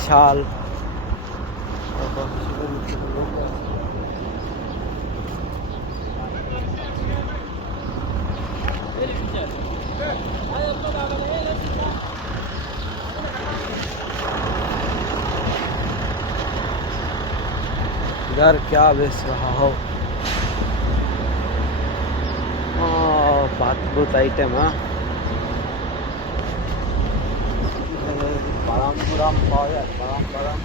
বিশাল। इधर क्या बेच रहा हो? अद्भुत आइटम। हाँ, बादाम बुदाम पाओ यार, बादाम बादाम।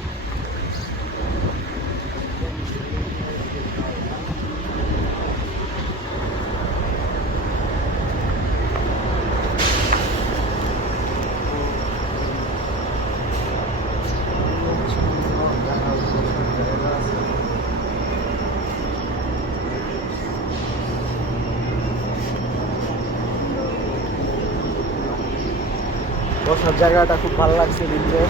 বসার জায়গাটা খুব ভালো লাগছে দিনকে।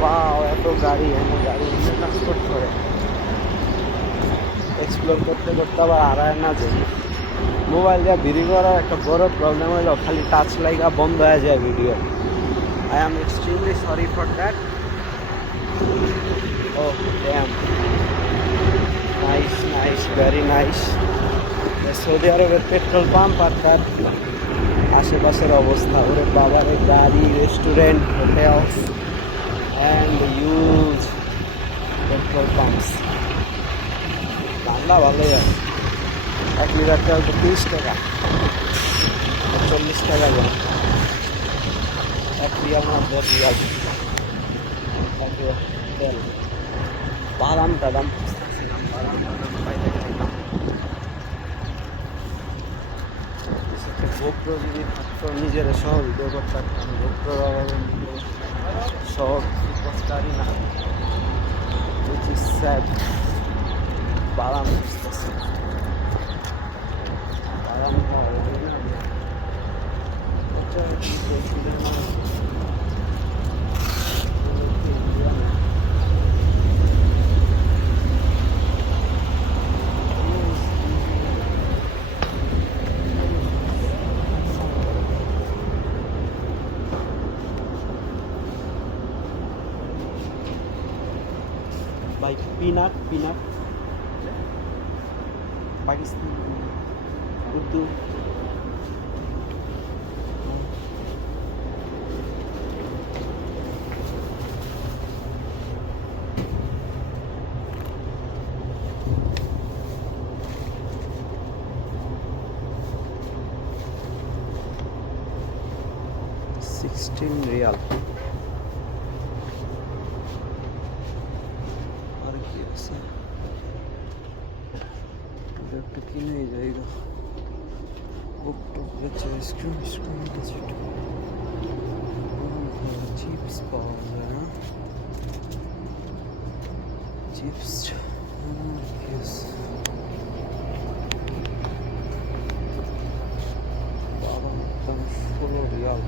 ওয়াও, এত গাড়ি, গাড়ি এনে ট্রান্সপোর্ট করে এক্সপ্লোর করতে করতে আবার হারায় না যায়। মোবাইল দিয়ে ভিডিও করার একটা বড় প্রবলেম হলো খালি টাচ লাগা বন্ধ হয়ে যায় video. I am extremely sorry for that. O dam, nice nice, very nice. Saudi আরবের পেট্রোল পাম্প আর তার আশেপাশের অবস্থা, ওরে বাবারে, গাড়ি, restaurant, hotels and use petrol pumps. ঠান্ডা ভালোই আছে। 1 লিটার তেল তো 30 টাকা, 40 টাকা করে। 1 রিয়াল না 10 রিয়াল তেল। বাদামটা দাম খুঁজতেছিলাম, বাদামটা দাম পাইতে খাইলাম। গোপ্র যদি থাকতো নিজের সহ ভিডিও করতে পারতাম। গোপ্র সহ সুপারস্টারই না, which is sad. বাদাম খুঁজতেছি, বাদাম ভাই, পিনাট পিনাট পাকিস্তানি উর্দু। $16 রিয়াল। আর কি আছে একটু কিনে যাইগা। আইসক্রিম চিপস পাওয়া যায় না, চিপস। বাদাম 16 Real.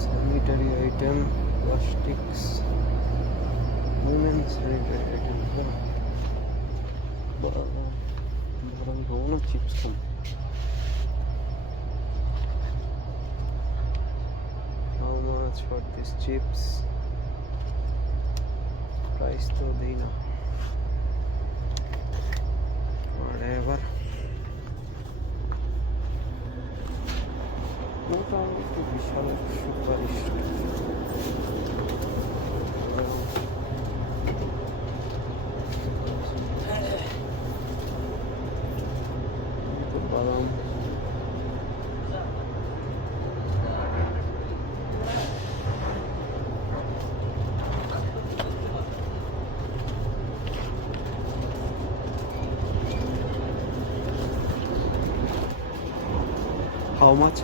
Sanitary item, plastics, women sanitary item. বাদাম খাবো না, চিপস খাবো। How much for this chips? Price তো দেই না। Whatever. মোটামুটি বিশাল সুপারিশ। বাদাম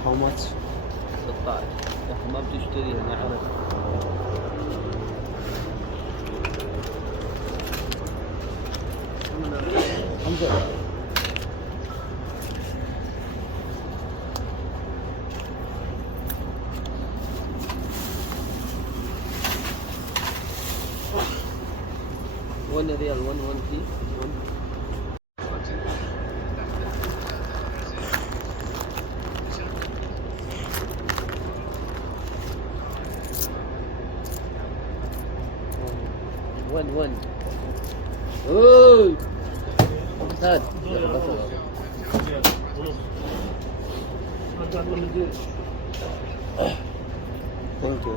How much? 16. ما بتشتري هنا عرب. حمزة. $1 ريال 1 في 1. 1 اوه هات থ্যাংক ইউ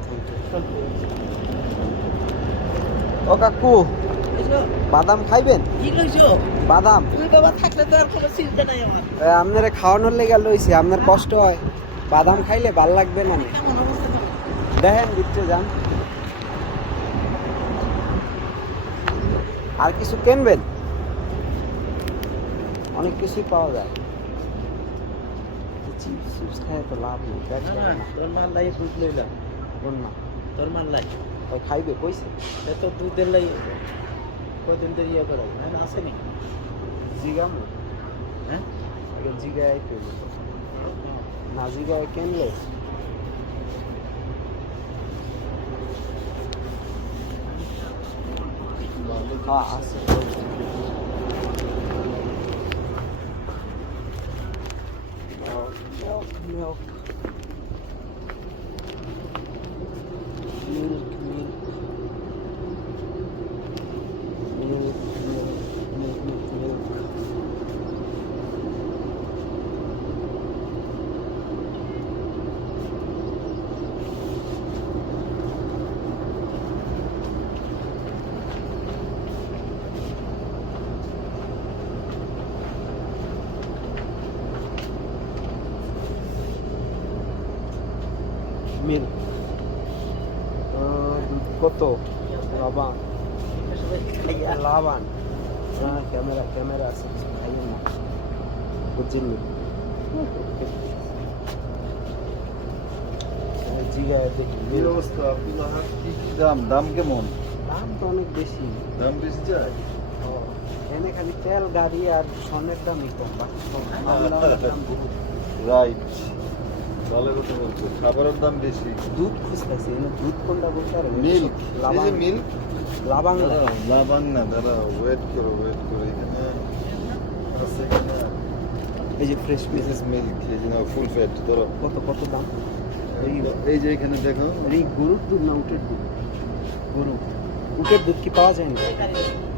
ও কাকু বাদাম খাইবেন কি কইছো বাদাম তুই বাবা থাকলে তো আর কোনো চিন্তা নাই আমার আপনারে খাওয়ানোর লেগে লইছি আপনার কষ্ট হয় বাদাম খাইলে ভাল লাগবে না নি? দেখেন দিচ্ছে যান আর কিছু কিনবেন অনেক কিছুই পাওয়া যায় চিপস চিপস খায় তো লাভ নেই পেট ভরে না। তোর মান লাই দুধ লইলাম কোন না তোর মান লাই ওই খাইবে কইছে এত দুধের লাই কয়দিন ধরে ইয়ে করে না আসেনি জিগাম হ্যাঁ আগে জিগায় পেল না জিগায় কিনলে হ্যাঁ আছে milk, milk. Milk, milk. Milk, milk, milk, milk, milk. মিল দুধ কত লাবান লাবান ক্যামেরা ক্যামেরা আছে খাইয়েন না বুঝলি জিগায় দেখি কি অবস্থা আপনার হাত কি কি দাম দাম কেমন দাম তো অনেক বেশি দাম বেশি যায় এনে খালি তেল গাড়ি আর স্বর্ণের দামই কম বাকি সব মামলার দাম বহুত। রাইট ভালো কথা বলছো খাবারের দাম বেশি দুধ খুঁজতেছি এনে দুধ কোনটা বলতে আর মিল্ক এই লাবাং যে মিল্ক লাবাং লাবাং না দাঁড়া ওয়েট করো এখানে আছে এখানে এই যে ফ্রেশ দিস ইজ মিল্ক এই যে ফুল ফ্যাট ধরো কত কত দাম এই যে এখানে দেখো এই গরুর দুধ না উটের দুধ গরু উটের দুধ কি পাওয়া যায় না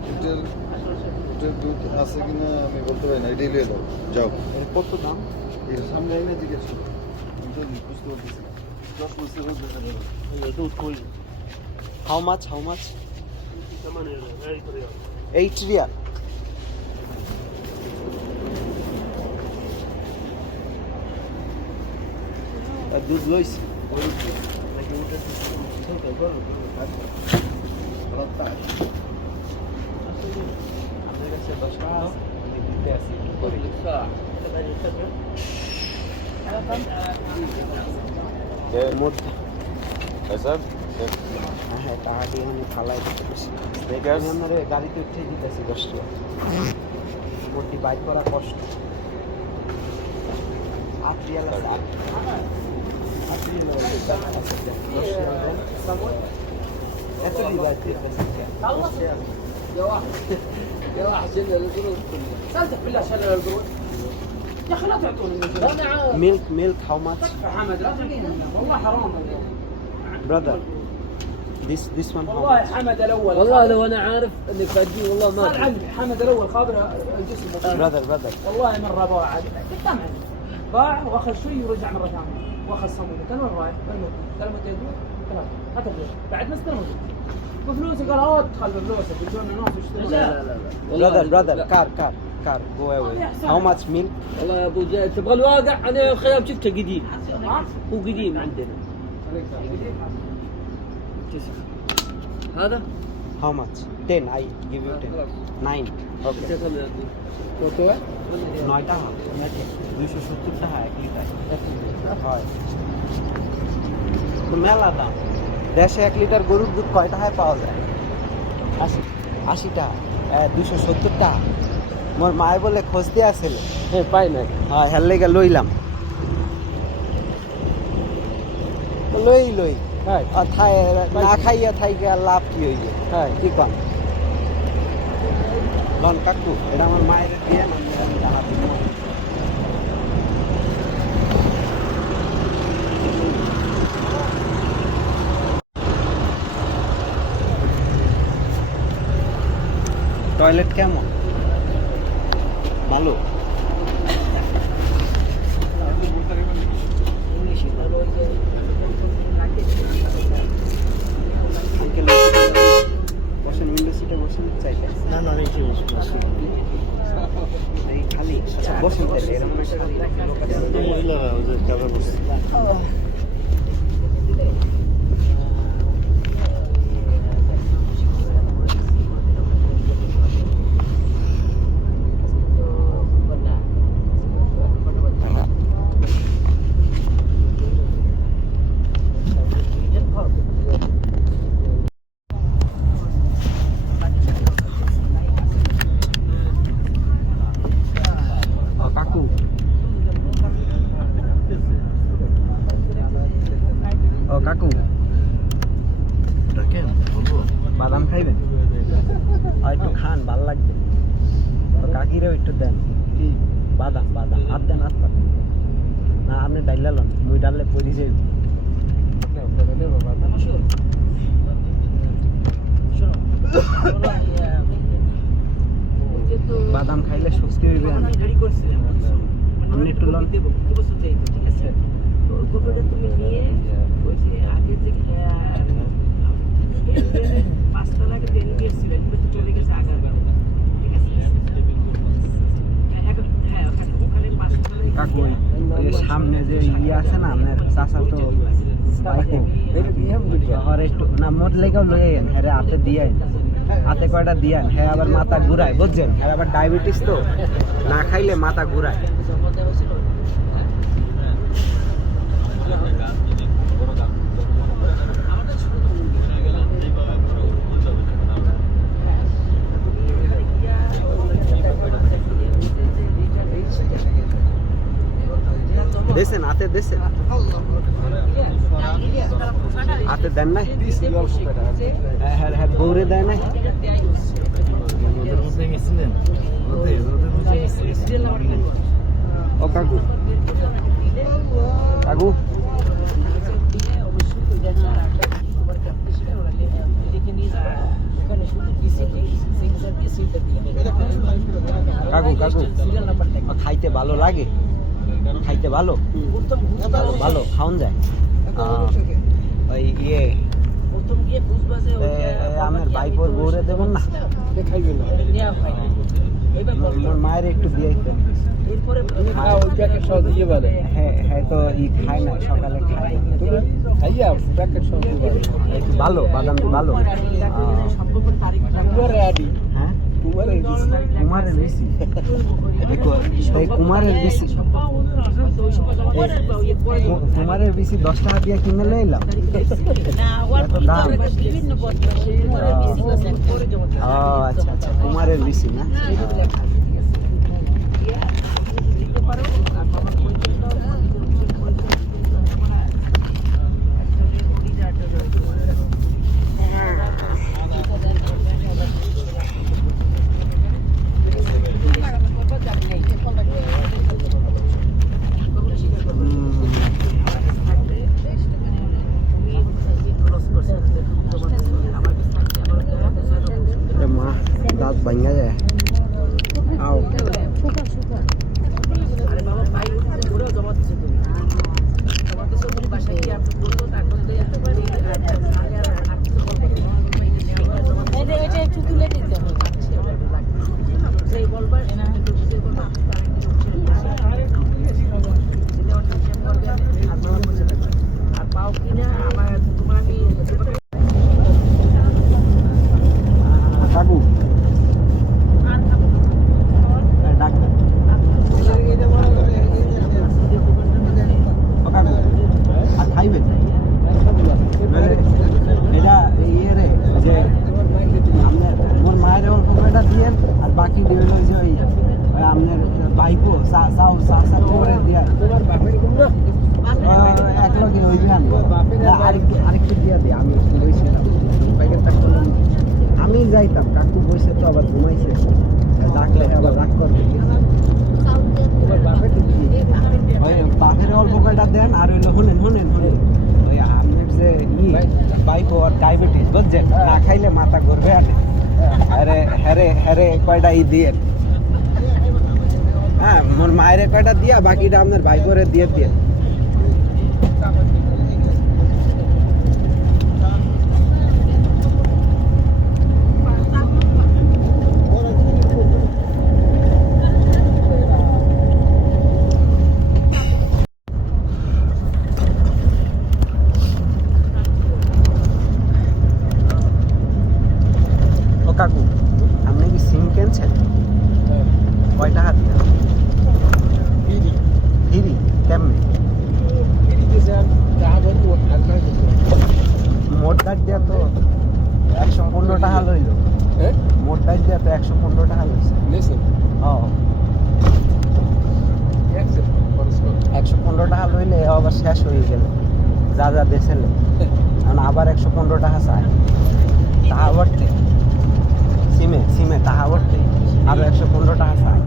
হোটেল হোটেল দুধ আছে কিনা আমি বলতে পারি না এটাই লিয়ে দাও যাও এর কত দাম এর সামনে আইনা জিজ্ঞেস করো আমি তো বুঝতে পারতেছি না 10 বছর হতে যাবে দুধ কই হাউ মাচ 8 রিয়াল আর দুধ লইছি নাকি উটের দুধ আপনার কাছে 10 টাকা আমি দিতে আসি কি করি মোট স্যার হ্যাঁ টাকা দিয়ে আমি ফালাই দিতে পারছি আমি আমার গাড়িতে উঠে দিতেছি 10 টাকা মোটি বাইক করা কষ্ট 8 রিয়াল আছে 8 রিয়াল এত দি বাইক দিতেছি يا واحد شيل القرود صدق بالله شيل القرود يا اخي لا تعطوني milk how much حمد لا تعطيني والله حرام brother this one how والله much حمد الاول والله لو انا عارف انك بتجي والله ما صار عندي حمد الاول خابر الجسم brother والله مره باع قدام عندي باع واخذ شوي ورجع مره ثانيه واخذ صمود كان وين رايح؟ كلمه يدور ثلاثه ما تدري بعد نص سنه بفلوسي قال اه ادخل بفلوسك بيجونا ناس يشترون brother car go away how much milk والله يا ابو زيد تبغى الواقع انا خيام شفته قديم هو قديم عندنا هذا how much 10 I give you 10 9 okay কত হয় 9 টাকা 270 টাকা 1 লিটার হয় তো মেলা দাম দেশে 1 লিটার গরুর দুধ কয় টাকায় পাওয়া যায় 80 টাকা 270 টাকা মোর মায়ে বলে খোঁজ দিয়ে আসছিল হ্যাঁ পাই না হ্যাঁ হেল লেগে লইলাম লই হ্যাঁ আর না খাইয়া থাইকে আর লাভ কি হইবে হ্যাঁ কি কাম লন কাকু এটা আমার মায়ের দিয়ে আমি টাকা দিব টয়লেট কেমন? ভালো? আঙ্কেল বসেন, উইন্ডো সিটে বসেন চাইলে। না না রেখে বসে এই খালি আচ্ছা বসেন তাহলে, এরকম একটা মহিলারা ওদের কাজে বসছে কাকু ও কাকু কেন বলবো বাদাম খাইবেন? একটু খান, ভাল লাগবে। তো কাকিরেও একটু দেন বাদাম, বাদাম হাত দেন, হাত পান না আপনি ডাইলালন, মুই ডাললে পড়ি যাই। বাদাম খাইলে শক্তি হইবে। আপনি একটু লন। ঠিক আছে, তো ওই ফটোটা তুমি নিয়ে ওই যে আগে যে পাঁচতলাকে ট্রেন গেট ছিল এগুলো তো চলে গেছে আগারগাঁও, ঠিক আছে? হ্যাঁ ওখানে পাঁচতলায় কাকু ওই যে সামনে যে আছে না আপনার চাচা, তো বাইকে আর একটু না মোট লেগেও লয়ে আইন, হ্যাঁ হাতে দিয়ে আইন, হাতে কয়টা দিয়ে আইন। হ্যাঁ আবার মাথা ঘুরায়, বুঝছেন? হ্যাঁ আবার ডায়াবেটিস, তো না খাইলে মাথা ঘুরায়। দেন হাতে দেন, হাতে দেন না, হ্যাঁ হ্যাঁ বৌরে দেয় না। ওদের মধ্যে গেছিলেন ওদের মধ্যে গেছিলেন ও কাকু, কাকু কাকু কাকু খাইতে ভালো লাগে? খাইতে ভালো? ভালো খাওন যায়? ওই ইয়ে আমার ভাইপোর বউরে দেবেন না? মোর মায়ের একটু দিয়ে হ্যাঁ হ্যাঁ, তো ই খায় না, সকালে খায় একটু ভালো, বাদাম দিয়ে ভালো। হ্যাঁ কুমারের বেশি, এই কুমারের বেশি, কুমারের বেশি 10 টাকা দিয়ে কিনে এলাম। ও আচ্ছা আচ্ছা, কুমারের বেশি না? মা দাঁত ভাঙা যায়। আও আরে বাবা ভাই ওরেও জমা দিচ্ছে, তুমি জমা দিচ্ছে তুমি বাসায় গিয়ে আপনি বলতো তারপর দিয়ে যেতে পারি আর কিছু বলতে এটা একটু তুলে দিতে হবে সেই বলবার না বুঝতে বলবা আর পাও কিনা আমার তোমার আমি কাকু ডাক্তার আর খাইবেন এটা ইয়ে রে, যে আপনার মোর মায়ের অল্প কয়টা দিয়েন আর বাকি দিবেন ওই যে ওই আপনার বাইকও চাষা করে দিয়ে এক লগে ওই বিহান আরেকটু দিয়ে দিই। আমি বইছিলাম প্যাকেটটা করলাম, আমি যাইতাম, কাকু বসে তো আবার ঘুমাইছে, ডাকলে আবার রাগ করবে। ওই বাপের অল্প কয়টা দেন, আর হইলো শুনেন ওই আপনার যে বাইক আর ডায়াবেটিস, বুঝছেন? না খাইলে মাথা ঘুরবে, আর আরে হ্যারে হ্যারে কয়টা ই দিয়ে হ্যাঁ মোর মায়ের কয়টা দিয়া বাকিটা আপনার ভাই করে দিয়ে দিয়ে ও কাকু আপনি কি সিম কিনছেন কয়টা হাত দিয়া ফিরি কেমনে মোট কাট দিয়া তো 115 টাকা লইল মোট কাট দিয়া তো 115 টাকা লইছে ও 115 টাকা লইলে আবার শেষ হয়ে গেল যা যা দেশেলে কারণ আবার 115 টাকা চাই তাহা বটে সিমে সিমে তাহা বটে আরো 115 টাকা চাই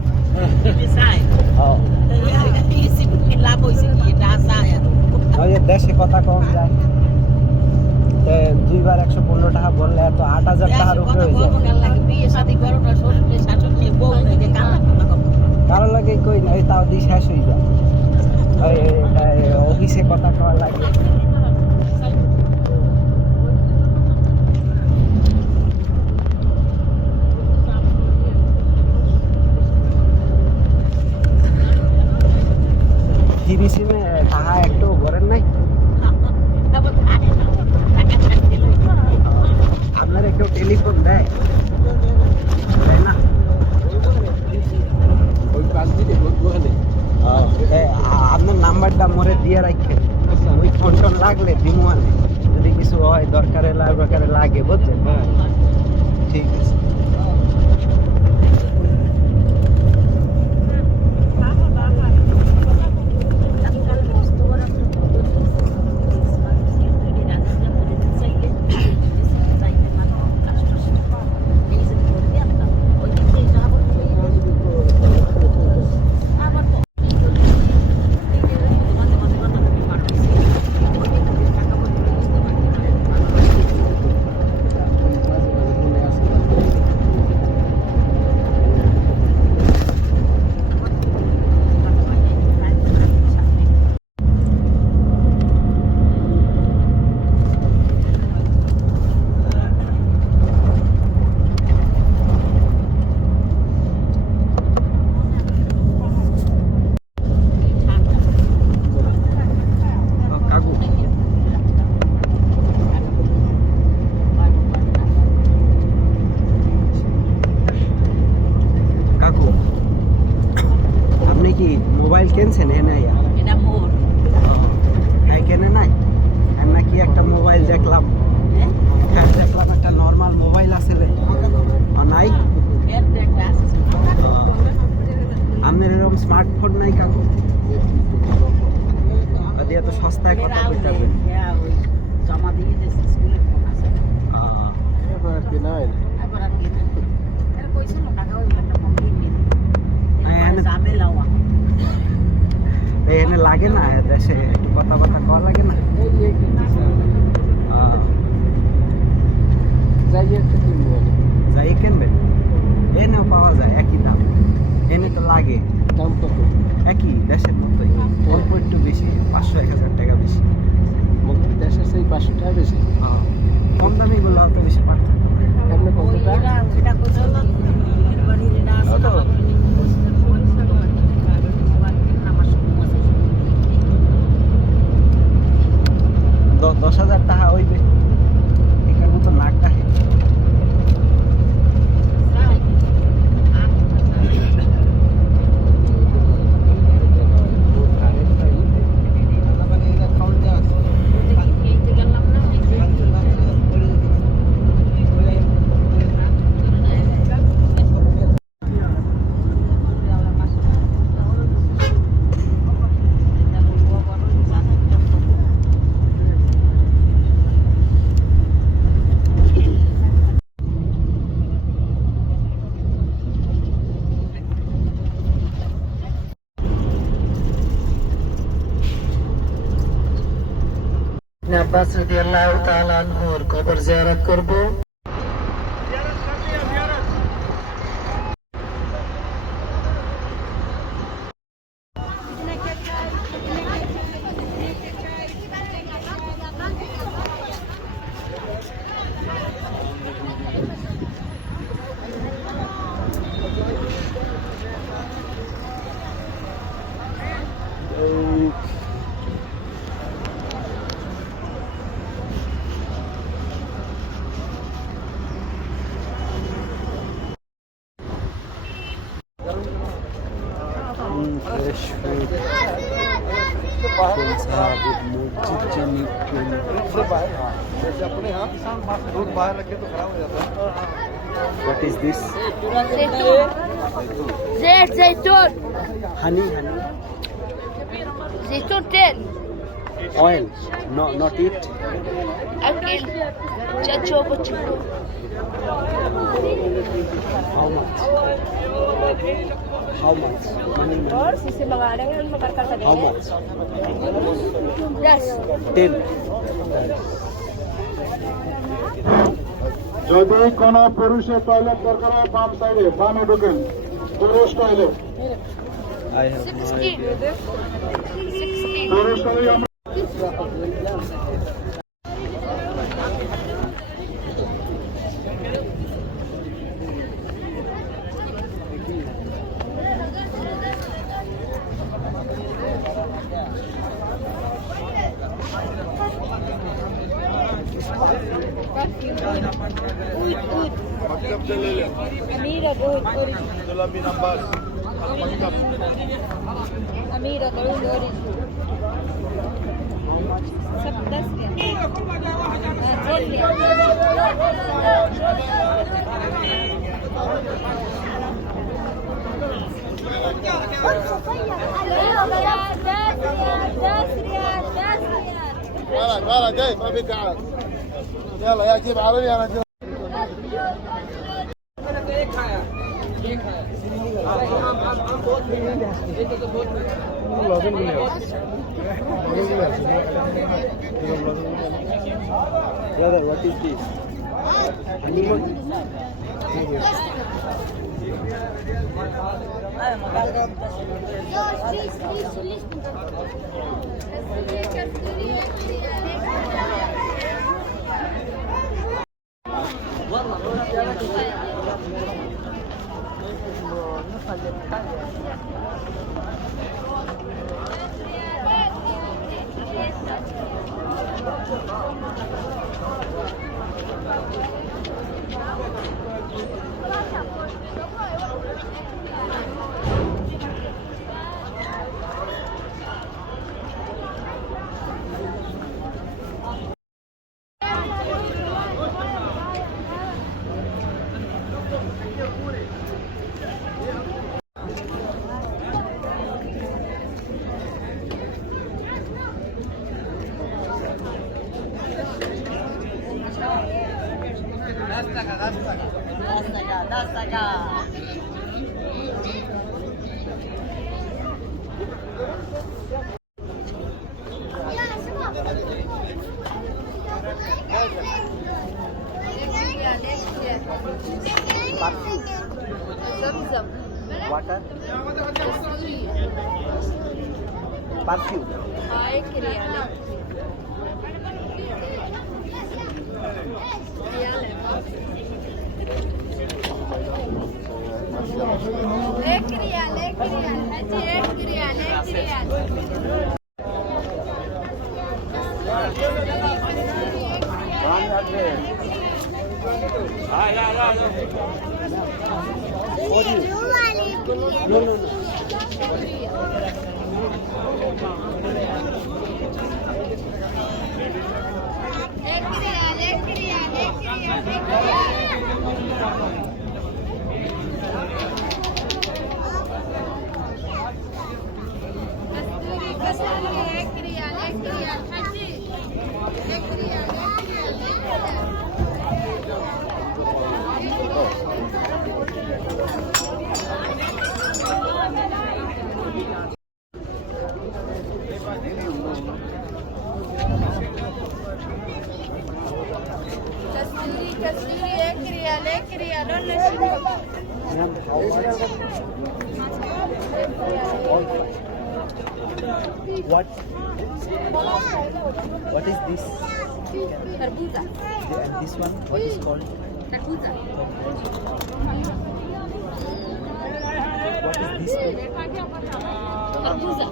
ও লাভ হয়েছে কি এটা চায় ওই যে দেশে কথা কম যায় তে দুইবার 115 টাকা বললে তো 8000 টাকার উপরে হয়ে যায় বিয়ে শাদী করো না শ্বশুর শাশুড় নিয়ে বউ নিয়ে কারো লাগে কই না এই তাও দিয়ে শেষ হয়ে যায় ওই অফিসে কথা কওয়া লাগে থ্রি সিমে টাকা একটু ভরেন নাই আপনার একটু টেলিফোন দেয় দেয় না আপনার নাম্বারটা মোরে দিয়ে রাখেন ওই ফোন টোন লাগলে দিমু আনে যদি কিছু হয় দরকারে লাগে বুঝছেন ঠিক আছে মোবাইল কিনছেন এ নাই এটা মোর এই কেনে নাই আর নাকি একটা মোবাইল দেখলাম দেখলাম একটা নরমাল মোবাইল আছে নাই আপনার এরকম স্মার্টফোন নাই কাকু দিয়ে তো সস্তায় কথা বলতে হবে জমা দিয়ে দিয়েছে স্কুলের ফোন আছে এবার কি নাই এবার আর কি এর কইছিল টাকা ওই একটা ফোন কিনে ঝামেলাওয়া এনে লাগে না দেশে একটু কথা কওয়া লাগে না যাই কিনবেন এনেও পাওয়া যায় একই দাম এনে তো লাগে দাম কত একই দেশের মতোই অল্প একটু বেশি 500-1000 টাকা বেশি দেশের সেই 500 টাকা বেশি কম দামি গুলো অত বেশি পার্থক্য আপনি কত টাকা এটা কইছিল বাড়ির এটা আছে কত? আমার সময় আছে 10,000 টাকা হইবে এটার মতো লাখ টাকা আব্বাস রাদিয়াল্লাহু তাআলা আনহুর কবর জিয়ারত করব food. मस्जिद चनी जैसे अपने यहाँ दूध बाहर रखे तो खराब हो जाता है What is this? زيتون Honey. زيتون تيل Oil. No, not it. أكل تشوبو تشوبو How much? Money. How much? Yes 10. যদি কোনো পুরুষের টয়লেট দরকার হয় বাম সাইডে বামে ঢোকেন পুরুষ toilet I have no 16 idea. 16 পুরুষ টয়লেট আমরা أميرة دول أميرة دول सब 10 يلا جاي ما في تعال يلا يا جيب عربي انا جيب Brother, what is this? Honeymoon? زمزم Water? Perfume? هاي كريالة एक रियाल हाजी एक रियाल No. एक रियाल कस्तूरी एक रियाल हाजी एक रियाल कस्तूरी एक रियाल और नशीब What is this? तरबूजा And this one? What is called? तरबूजा What is this called? तरबूजा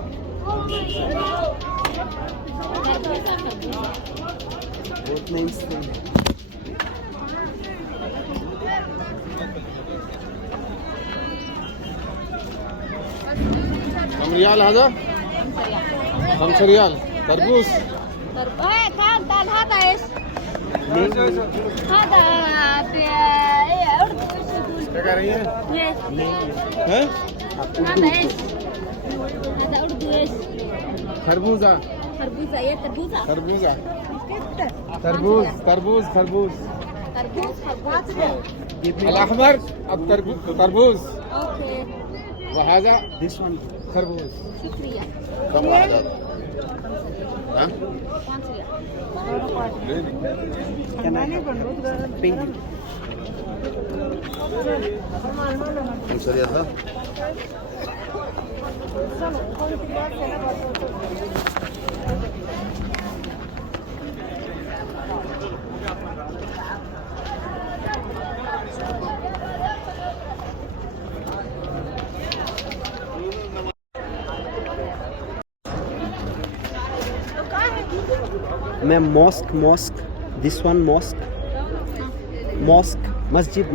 Both names same. हम ريال هذا؟ 5 ريال. تربوز. كان قال هذا ايش؟ هذا ايه اردو ايش يقول؟ ها؟ هذا ايش؟ هذا اردو ايش؟ خربوزة. خربوزة ايه تربوزة؟ خربوزة. تربوز تربوز خربوز. تربوز خربوز الأحمر تربوز. اوكي وهذا This one. خربوز. شكرا كم واحدة؟ ها؟ 5 ريال Can I pay you? 5 ريال ده؟ Ma'am, mosque. This one mosque. Masjid.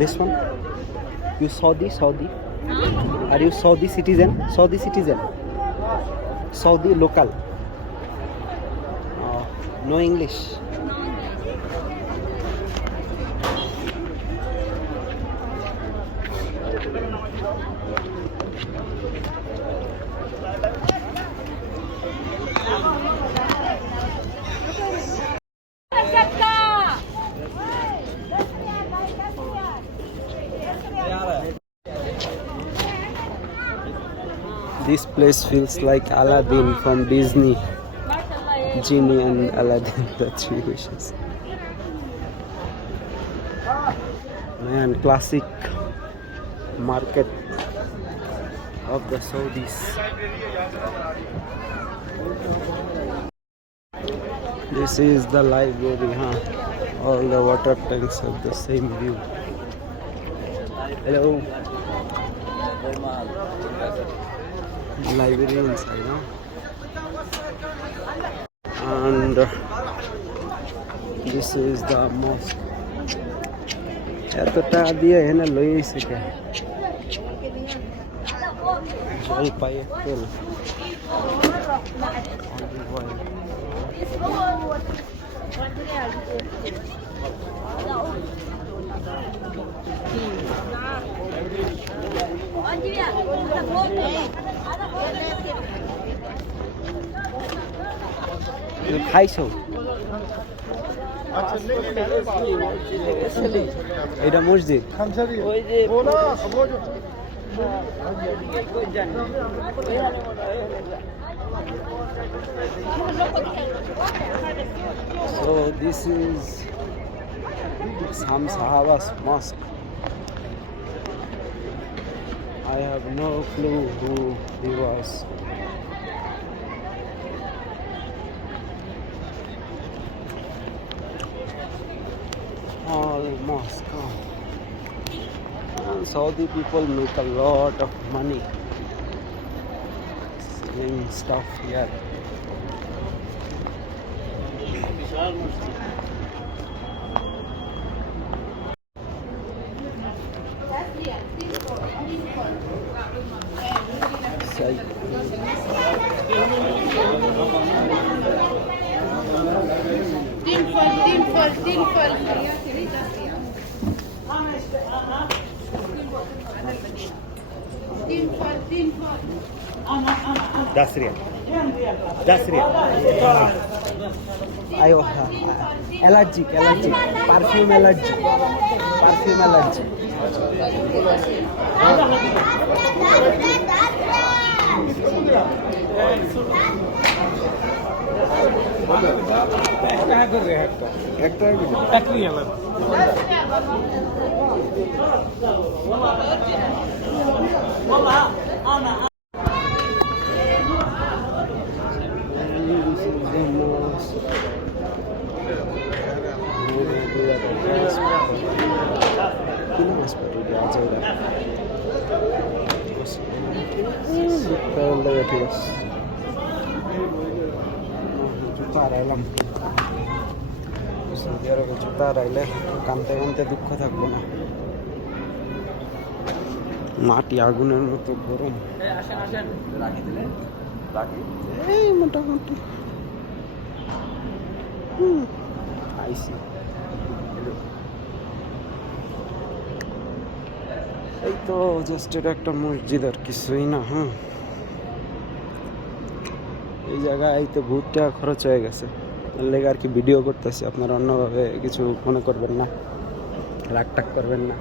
This one. You Saudi. Are you Saudi citizen? Saudi local. No English. This place feels like Aladdin from Disney. Genie and Aladdin, the three wishes. Man, classic market of the Saudis. This is the library, huh? All the water tanks have the same view. Hello. Library inside, no? And this is the mosque. এতটা দিয়ে এখানে লই আইছে কে জল পাই একটু খাইছো এটা মসজিদ ওই যে so this is Sam Sahaba's mosque. I have no clue who he was. All mosque. And Saudi people make a lot of money selling stuff here. Das Riyal. Ayo, allergic. Perfume allergy. জুতা রাইলে কানতে দুঃখ থাকবো না মাটি আগুনের মতো গরম। আসেন আসেন রাখি দিলে রাখি এই মোটামুটি আইসি। এই তো জাস্ট এটা একটা মসজিদ আর কিছুই না। হ্যাঁ, এই জায়গায় তো বহুত টাকা খরচ হয়ে গেছে, এর লেগে আর কি ভিডিও করতেছি। আপনারা অন্যভাবে কিছু মনে করবেন না, রাগ টাগ করবেন না।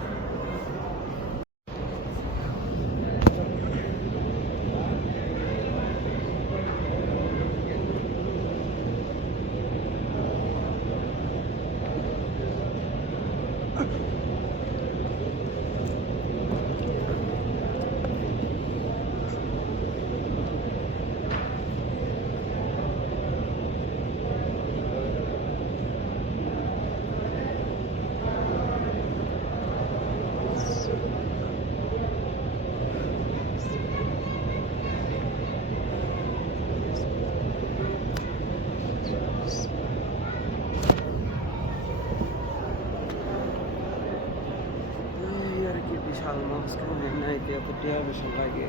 এই আর কি বিশাল মাঝখানে নাইতে এত টিয়া বেশি লাগে।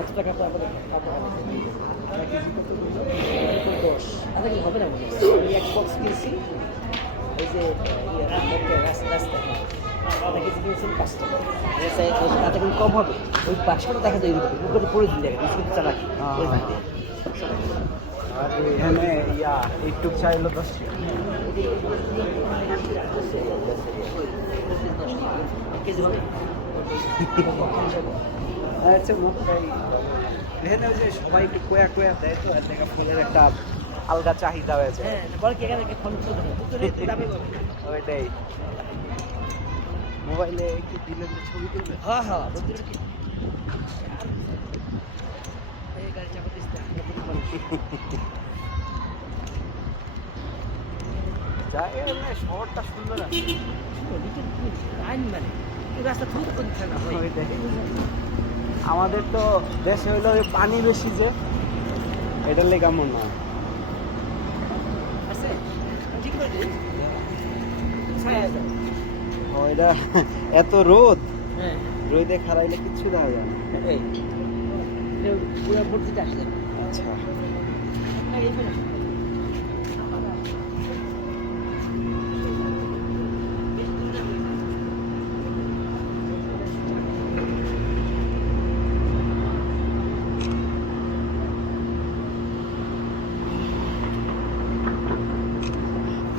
এক্সট্রা কাপড় আমাদের দশ আধা কেজি হবে না মনে হয়। আমি এক বক্স কিনছি ওই যে রাস্তায় আধা কেজি কিনেছেন 5 টাকা, তাতে কিন্তু কম হবে। ওই 500 দেখা যায় উপরে পড়ে দিন দেখেন বিস্কুট চালাকি আর এখানে ইয়া একটু চাইলো 10 কেজি হবে। আচ্ছা মোটাই এখানে ওই যে সবাই একটু কোয়া কোয়া দেয় তো, আর দেখা ফুলের একটা আলগা চাহিদা হয়েছে। হ্যাঁ বল কি এখানে ফোন চলবে দামি পাবে। ওইটাই মোবাইলে একটু দিলে যে ছবি তুলবে। হ্যাঁ হ্যাঁ এই গাড়ি চাপা দিস না যাই এমনি শহরটা সুন্দর আছে। আইন মানে রাস্তা খুব থাকে না ওইটাই। আমাদের তো দেশে হইলো ওই পানি বেশি যে, এটার লেগে কেমন না আছে ঠিক করে দিন ছায়া দাও। ওইটা এত রোদ, হ্যাঁ রোদে খারাইলে কিচ্ছু দেখা যায় না। এই পুরো ভর্তিটা আসে আচ্ছা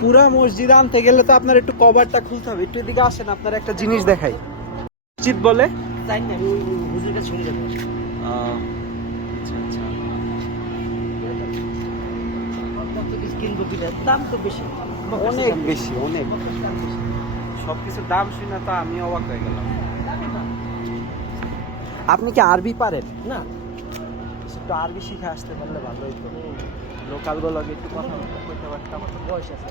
পুরা মসজিদ আনতে গেলে তো আপনার একটু কভারটা খুলতে হবে। একটু এদিকে আসেন, আপনার একটা জিনিস দেখাই। মসজিদ বলে তাই না হুজুর কাছে শুনে যাবো। আচ্ছা আচ্ছা, কত কিছু কিনবো কিনা দাম তো বেশি অনেক বেশি, অনেক সবকিছুর দাম শুনে তো আমি অবাক হয়ে গেলাম। আপনি কি আরবি পারেন? না একটু আরবি শিখে আসতে পারলে ভালো হইতো। লোকাল গুলোকে একটু কথা বলতে পারতাম। বয়স আছে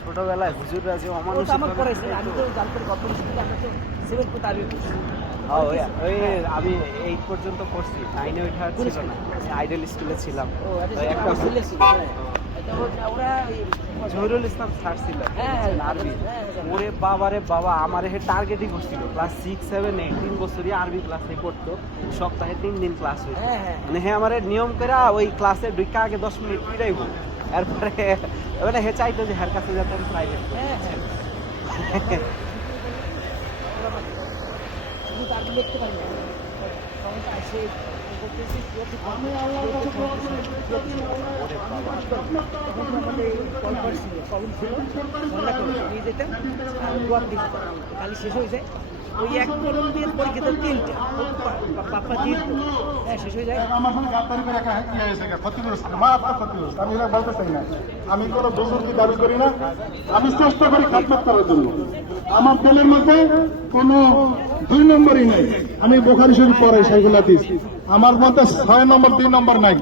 ছোটবেলায় হুজুররা যে অমানুষ আমার পড়াইছে আমি তো জানতে গল্প শুনতে আমরা তো 7 পর্যন্ত আরবি পড়ছি। ওই আমি 8 পর্যন্ত পড়ছি, 9-এ ওঠা ছিল না, আইডল স্কুলে ছিলাম। ও তো একটা ছেলে ছিল এটা ওরা জহিরুল ইসলাম স্যার ছিল হ্যাঁ আরবি। ওরে বাবা রে বাবা, আমার হে টার্গেটই করছিল ক্লাস 6, 7, 8 3 বছরই আরবি ক্লাসে করতো। সপ্তাহে 3 দিন ক্লাস হইতো। হ্যাঁ হ্যাঁ মানে হে আমার নিয়ম করে ওই ক্লাসে ঢুকে আগে 10 মিনিট পিড়াইবো, এরপরে মানে হে চাইতো যে হের কাছে যাতে আমি প্রাইভেট। হ্যাঁ হ্যাঁ আমি তো আরবি লিখতে পারি না সমস্যা আছে করতেছি আমি আল্লাহ কল করছিল কখন ছিল নিয়ে যেতাম আর দোয়া দিতাম খালি শেষ হয়ে যায় ওই এক কলম দিয়ে পরীক্ষা তো 3টা পাপা দিত হ্যাঁ শেষ হয়ে যায় আমার সঙ্গে গাদ্দারি করে একা এসে ক্ষতিগ্রস্ত মারাত্মক ক্ষতিগ্রস্ত। আমি এটা বলতে চাই না, আমি কোনো বুজুর্গি দাবি করি না, আমি চেষ্টা করি খাদমত করার জন্য। আমার দিলের মধ্যে কোনো 2 নম্বরই নাই। আমি বুখারী শরীফ পড়াই শাইখুল হাদিস, আমার মধ্যে 6 নম্বর 2 নম্বর নাই।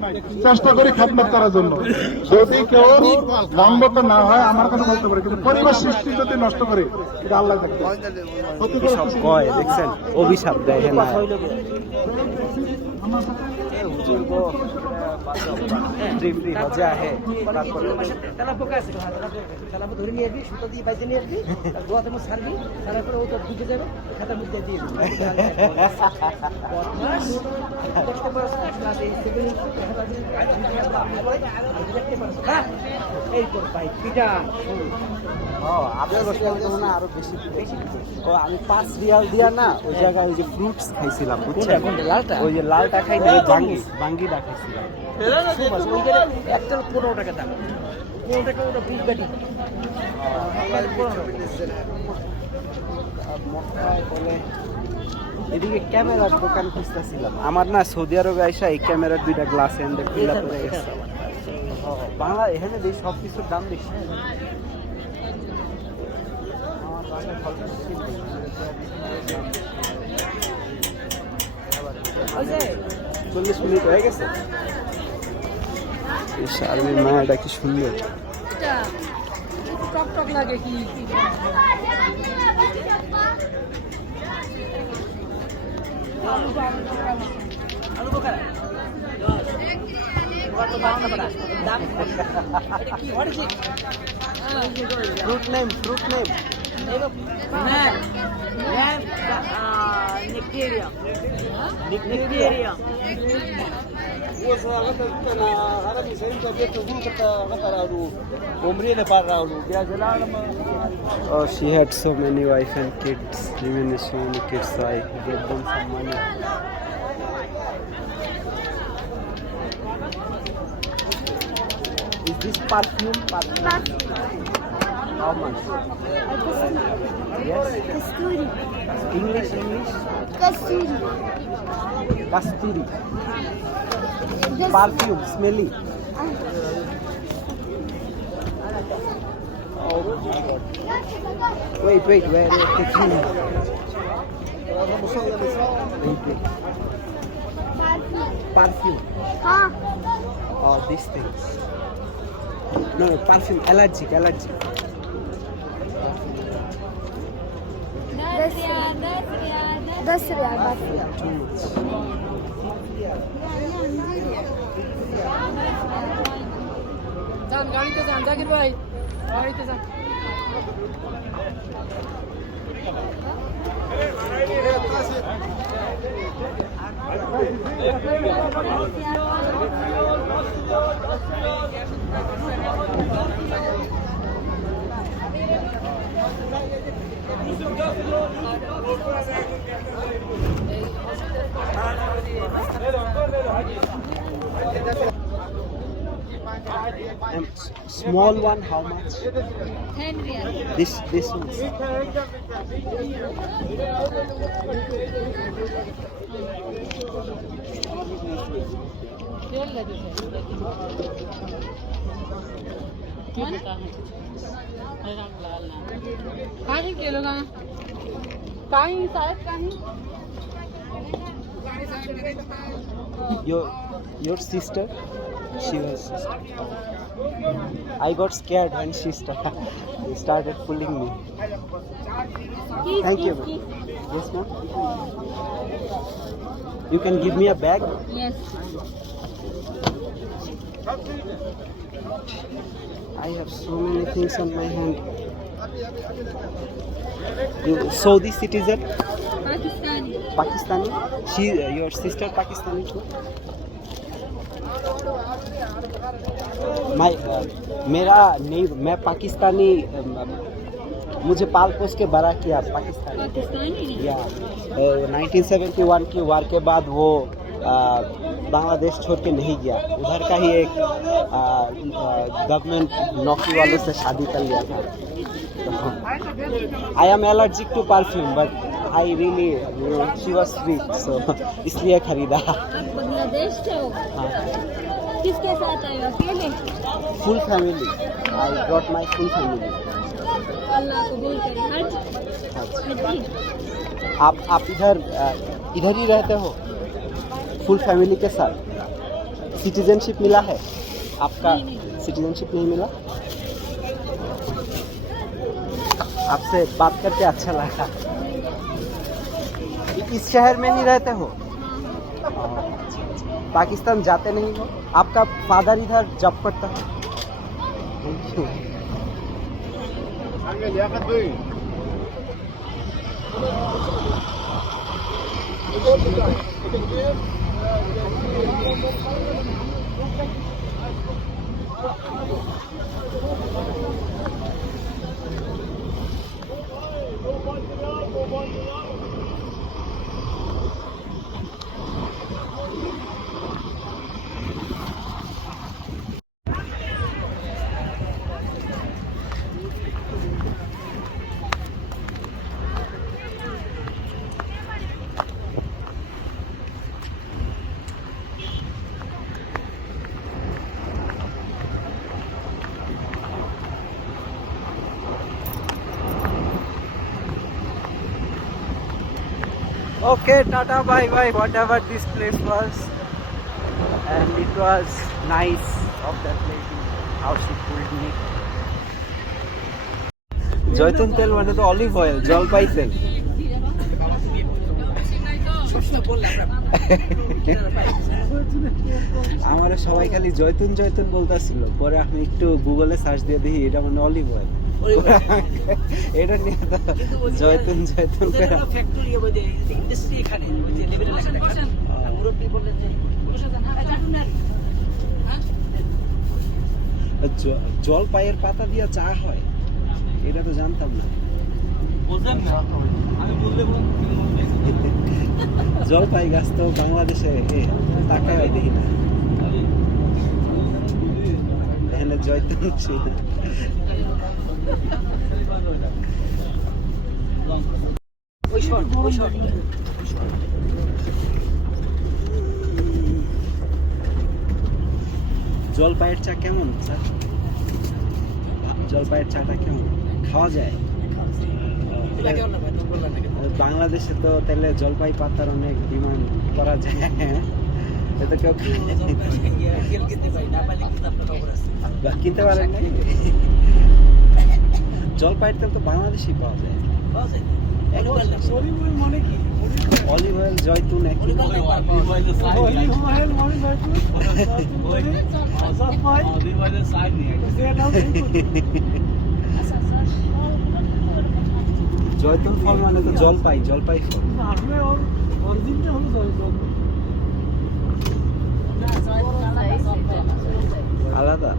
চেষ্টা করি খাদমত করার জন্য। যদি কেউ রঙ্গত না হয় আমার কথা বলতে পারে, কিন্তু পরিবেশ সৃষ্টি যদি নষ্ট করে এটা আল্লাহ দেখবে। সব কয় দেখছেন অভিশাপ দেয় হ্যাঁ না হুজুর গো ফ্রি ফ্রি মজা है তারপরে তালা পোকা আছে তালা ধরে নিয়ে আসবি, সুতো দিয়ে বাইতে নিয়ে আসবি, গোয়াতে মো ছাড়বি, তারপরে ও তো ঢুকে যাবে, খাতার মধ্যে দিয়ে দিবি। দেখতে পারছ না ক্লাসে 7 এই তোর ভাই পিটা আপনার না আরো বেশি ও আমি 5 রিয়াল দিয়া না ওই জায়গায় ওই যে ফ্রুটস খাইছিলাম বুঝছেন লালটা ওই যে লালটা খাই না বাঙ্গিটা খাইছিলাম একটা 15 টাকা দাম, 15 টাকা ওটা বিশ বাটি বলে এদিকে ক্যামেরার দোকান খুঁজতেছিলাম। আমার না সৌদি আরবে আইসা এই ক্যামেরার 2টা গ্লাস এনে খুলে পড়ে গেছে। বাংলা এখানে বেশ সব কিছুর দাম বেশি। আমার বাসায় ফটো 40 মিনিট হয়ে গেছে। এই শারমিন মায়াটা কি সুন্দর। টক টক লাগে কি আলু বোখারা দাম এটা কি what is it? Fruit name Nectaria. Oh, she had so many wife and kids. Even so many kids, so I gave them some money. Is this perfume? How much? Yes. Kasturi. English. Kasturi. Kasturi. Perfume, smelly. Wait. Wait. Perfume. Huh? Oh, these things. No, perfume. Allergic. 10 riyal bas. Too much. যান গাড়িতে যান, জাকির ভাই গাড়িতে যান। Small one, how much? 10 riyal. This one. काही केलं का काही शाळेत काही Your sister? She was. I got scared when she started pulling me. Thank you. Yes, ma'am. You can give me a bag. Yes. I have so many things on my hand. You Saudi citizen? Pakistani? She, your sister Pakistani too? मैं पाकिस्तानी मुझे पाल पोस के बड़ा किया पाकिस्तानी या 1971 की वार के बाद वो बांग्लादेश छोड़ के नहीं गया, उधर का ही एक गवर्नमेंट नौकरी वालों से शादी कर लिया था। I am allergic to perfume but I really she was sweet so इसलिए खरीदा. आप बांग्लादेश से हो? हाँ. किसके साथ आए हो? अकेले? Full family. I got my full family. अल्लाह कबूल करे. हज? हज? आप इधर ही रहते हो फुल फैमिली के साथ? सिटीजनशिप मिला है आपका? सिटीजनशिप नहीं मिला? आपसे बात करके अच्छा लगा. इस शहर में ही रहते हो? पाकिस्तान जाते नहीं हो? आपका फादर इधर जॉब करता है? Thank you. Okay, Tata, bye bye, whatever this place was. And it was nice of that lady, how she pulled me. Joytun তেল মানে তো অলিভ অয়েল, জলপাই তেল. আমার সবাই খালি জয়তুন জয়তুন বলতেছিল, পরে আমি একটু গুগলে সার্চ দিয়ে দেখি এটা মানে অলিভ অয়েল. এটা নিয়ে তো জয়তুন জয়তুন করে ফ্যাক্টরি হবে ইন্ডাস্ট্রি এখানে যে লেভেলে লেখা থাকে মুরব্বি বললেন যে জলপাইয়ের পাতা দিয়ে চা হয়, এটা তো জানতাম না. বুঝলেন না আমি বললে জলপাই গাছ তো বাংলাদেশে তাকায় দেখি না. এখানে জয়তুন ওই শর্ট জলপাইয়ের চা কেমন স্যার? জলপাইয়ের চাটা কেমন খাওয়া যায়? বাংলাদেশে তো তাহলে জলপাই পাতার অনেক ডিমান্ড করা যায়, এটা কেউ কিনতে পারেন না. জলপাইয়ের তেল তো বাংলাদেশেই পাওয়া যায়. অলিভ অয়েল জয়তুন একই. জয়তুন ফল মানে তো জলপাই, জলপাই ফল আলাদা.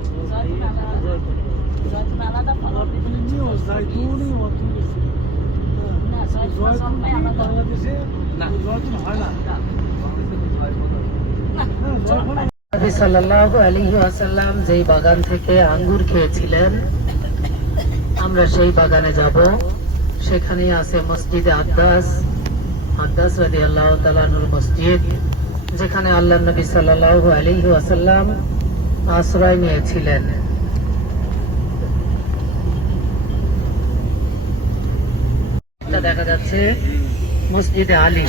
নবী সাল্লাল্লাহু আলাইহি ওয়াসাল্লাম যেই বাগান থেকে আঙ্গুর খেয়েছিলেন, আমরা সেই বাগানে যাব. সেখানেই আছে মসজিদে আদ্দাস রাদিয়াল্লাহু তাআলা আনহুর মসজিদ, যেখানে আল্লাহর নবী সাল্লাল্লাহু আলাইহি ওয়াসাল্লাম আশ্রয় নিয়েছিলেন. এটা দেখা যাচ্ছে মসজিদে আলী.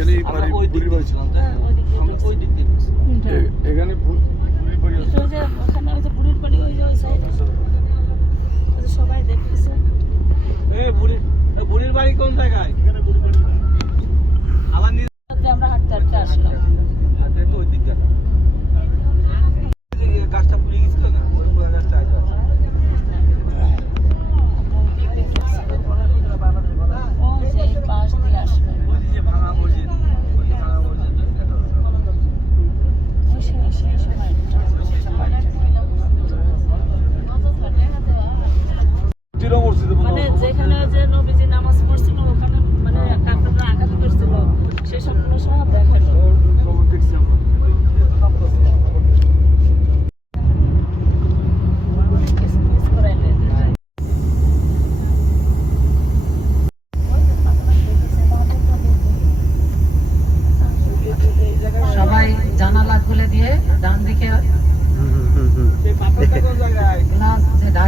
এখানে ওখানে ওই যে বুড়ির বাড়ি ওই যে ওই সাইড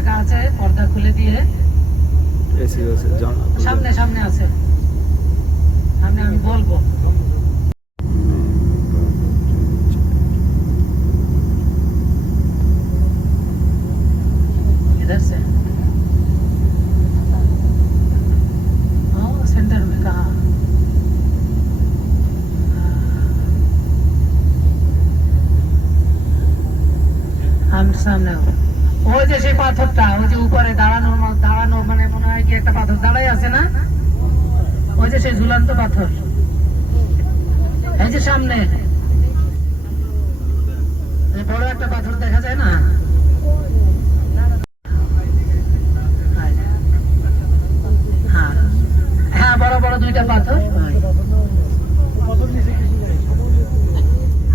রাখা আছে পর্দা খুলে দিয়ে। এসি আছে জানা সামনে সামনে আছে, সামনে আমি বলবো। इधर से सेंटर में कहा हम सामने ওই যে সেই পাথরটা, ওই যে উপরে দাঁড়ানো মানে মনে হয় কি একটা পাথর দাঁড়াই আছে না, ওই যে সেই ঝুলন্ত পাথর, এই যে সামনে এই বড় একটা পাথর দেখা যায় না, হ্যাঁ হ্যাঁ বড় বড় দুইটা পাথর,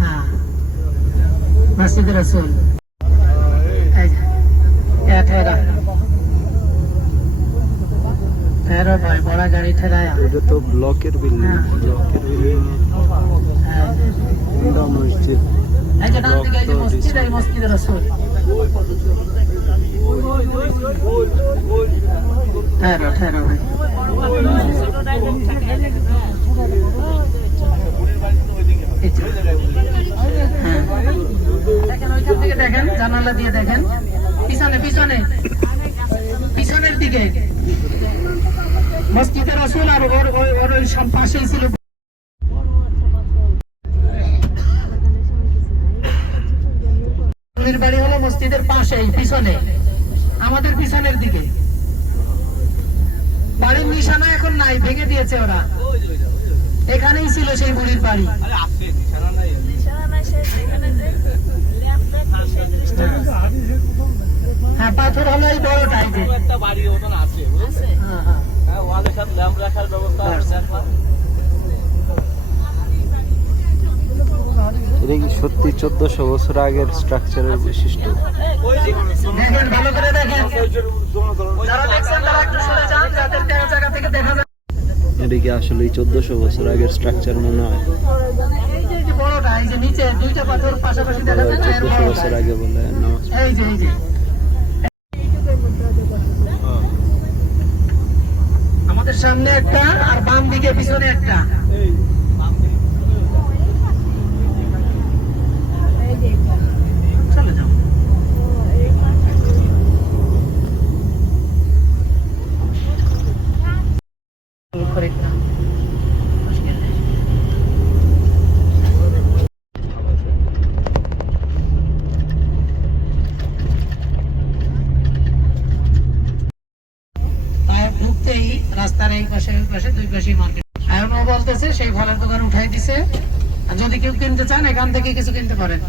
হ্যাঁ মসজিদ রাসূল। ठहरो भाई, बड़ा गाड़ी ठहराया। এটা তো ব্লকের বিল্ডিং, ব্লকের বিল্ডিং কোনটা মসজিদ? এই যে ডান দিকে এই যে মসজিদ, এই মসজিদ রাসূল। ठहरो ठहरो भाई, হ্যাঁ দেখেন ওইখান থেকে দেখেন, জানালা দিয়ে দেখেন, পিছনে পিছনে পিছনের দিকে মসজিদের রাসূল, আর ওর ওই পাশেই ছিল বাড়ি, হলো মসজিদের পাশেই পিছনে, আমাদের পিছনের দিকে। বাড়ির নিশানা এখন নাই, ভেঙে দিয়েছে ওরা, এখানেই ছিল সেই বুড়ির বাড়ি। হ্যাঁ পাথর হলো এই বড়টাই, যে একটা বাড়ি ওখানে আছে, হ্যাঁ হ্যাঁ ওয়ালের সাথে ল্যাম্প রাখার ব্যবস্থা আছে। এটা কি সত্যি 1400 বছর আগের স্ট্রাকচারের বৈশিষ্ট্য? দেখেন ভালো করে দেখেন, যারা দেখছেন তারা একটু সরে যান, যাদের জায়গা থেকে দেখা যায়। এটা কি আসলে 1400 বছর আগের স্ট্রাকচার মনে হয়? এই যে বড়টা, এই যে নিচে দুইটা পাথর পাশাপাশি দেখা যাচ্ছে, 1400 বছর আগে বলে নামাজ। এই যে আমাদের সামনে একটা, আর বাম দিকে পিছনে একটা। চলে যাও। ঢুকতেই রাস্তার এই পাশে ওই পাশে দুই পাশে মার্কেট। এখন ও বলতেছে সেই ফলের দোকান উঠাই দিছে, আর যদি কেউ কিনতে চান এখান থেকে কিছু কিনতে পারেন।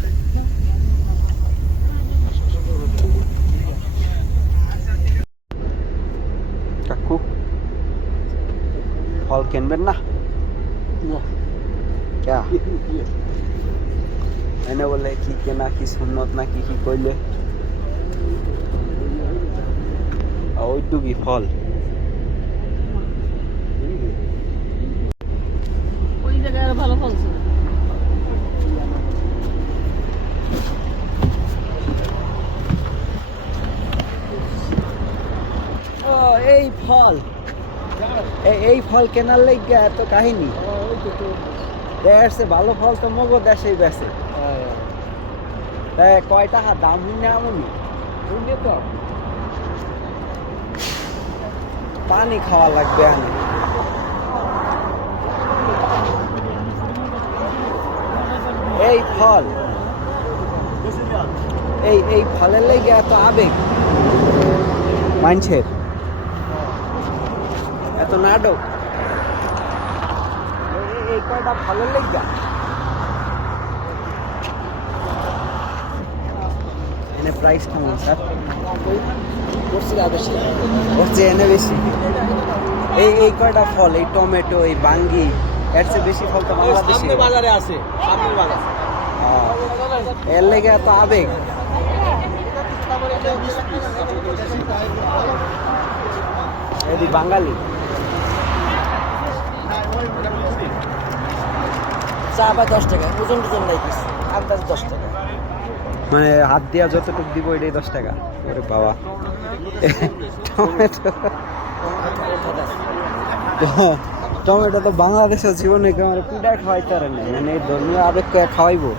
কাকু ফল কিনবেন না? क्या এনে বলে কি কেনা কি সুন্নত না কি কি কইলে ওইটুকি ফল ওই জায়গায় ভালো ফলছে। ও এই ফল, এই ফল কেনার লাইগা এত কাহিনী। দেশে ভালো ফল তো মগো দেশেই বেছে। কয় টাকা দাম হইনি এমনই তো পানি খাওয়া লাগবে। আমি এই ফল, এই ফলের লাইগা এত আবেগ মানুষের, এত নাটক এই কয়টা ফলের লাইগা। এনে প্রাইস কেমন স্যার? ওর চেয়ে এনে বেশি। এই কয়টা ফল, এই টমেটো, এই বাঙ্গি, এর চেয়ে বেশি ফল তো বাংলাদেশে বাজারে আছে। এর লেগে এত আবেগ। এদি বাঙালি চা বা 10 টাকা, ওজন নাই কিছু, আন্দাজ 10 টাকা। মানে হাত দিয়া যতটুকু দিব এটাই 10 টাকা। ওরে বাবা টমেটো টমেটো তো বাংলাদেশের জীবনে আমার পিঠা খাওয়াইতে পারে না মানে এই ধর্মীয় আবেগ খাওয়াইবো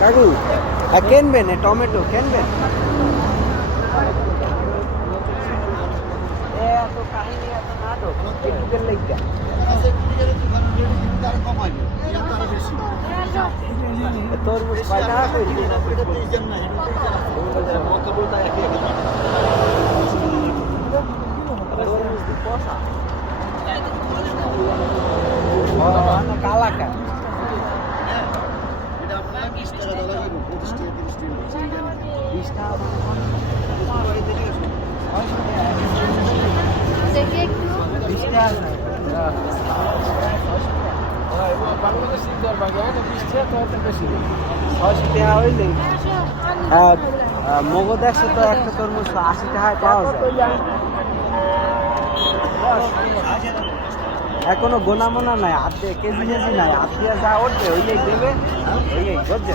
কাকু কিনবেন টমেটো কিনবেন এত কাহিনী এত নাটক একটুকের লেগা তরমুজ কয় টাকা কইলি তরমুজ দি পয়সা কালাকা মগজ 100 তো একটা তরমুজ 80 টাকায় পাওয়া যায় এখনো গোনা মোনা নাই আধে কেজি কেজি নাই আধা যা উঠবে ওই দেবে ওই বুঝছে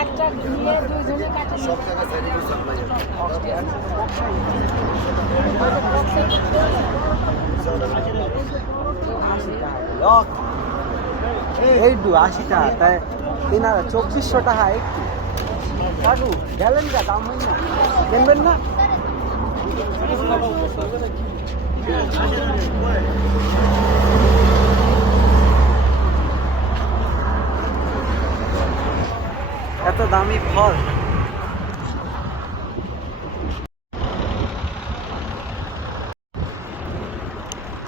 একটা ঘুরিয়ে দুইজনে কাটে সব জায়গা সাইডে সাপ্লাই এই 80 টাকা তাই 3400 টাকা একটু কাকু গেলেন যা দাম হয় না কিনবেন না এত দামি ফল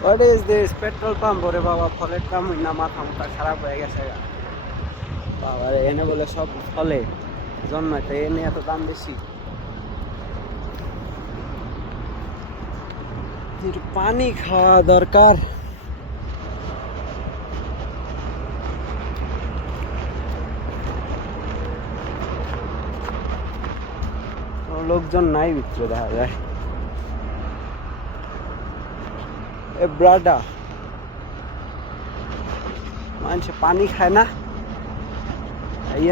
What is this petrol pump? ওরে বাবা ফলের দাম না মাথা মুথা খারাপ হয়ে গেছে বাবা রে এনে বলে সব ফলে জন্মাতে এনে এত দাম বেশি পানি খাওয়া দরকার লোকজন নাই ভিতরে দেখা যায় এ ব্রাডা মানুষ পানি খায় না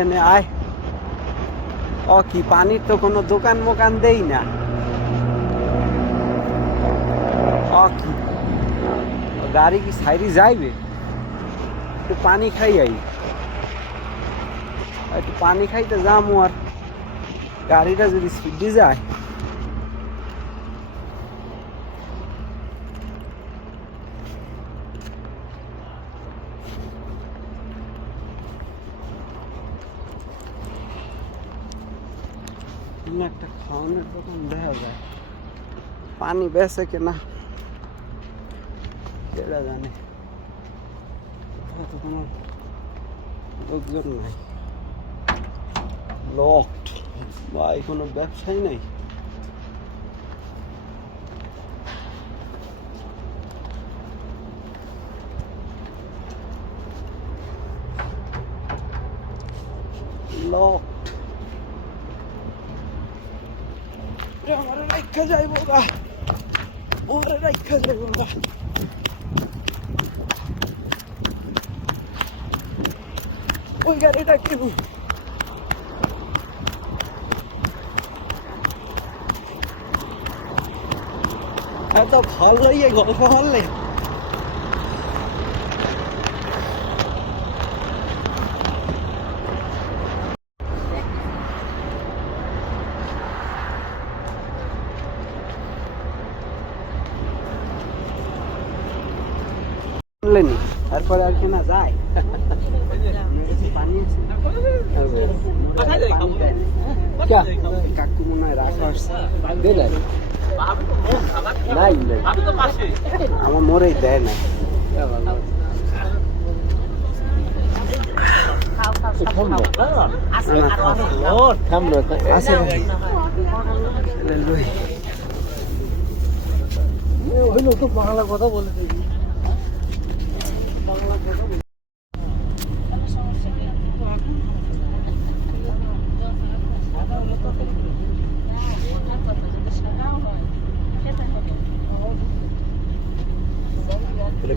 এনে আয় ও কি পানির তো কোনো দোকান মোকান দেই না ও কি গাড়ি কি সাইডে যাইবে একটু পানি খাই আই একটু পানি খাইতে যামু আর গাড়িটা যদি স্পিডে যায় একটা খাওয়ানোর দোকান দেখা যায় পানি বেচে কিনা কেডা জানে কোনো লোকজন নাই লকড ভাই কোনো ব্যবসাই নাই লকড আমার রাখা যাইব গা ওরে রাখা যাইব গা ওই গাড়িটা কিনু এত ভালোই গল্প হলে তারপরে আর কেনা যায় পানি কাকু মনে হয় রাখা নাই আমার মরেই দেয় না খাও খাও আছে লই হইলো তো বাংলা কথা বলে দিই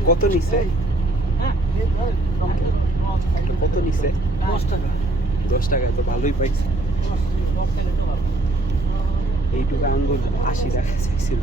কত নিছে কত নিছে 10 টাকা তো ভালোই পাইছে এইটুকু আঙ্গুর 80 টাকা চাইছিল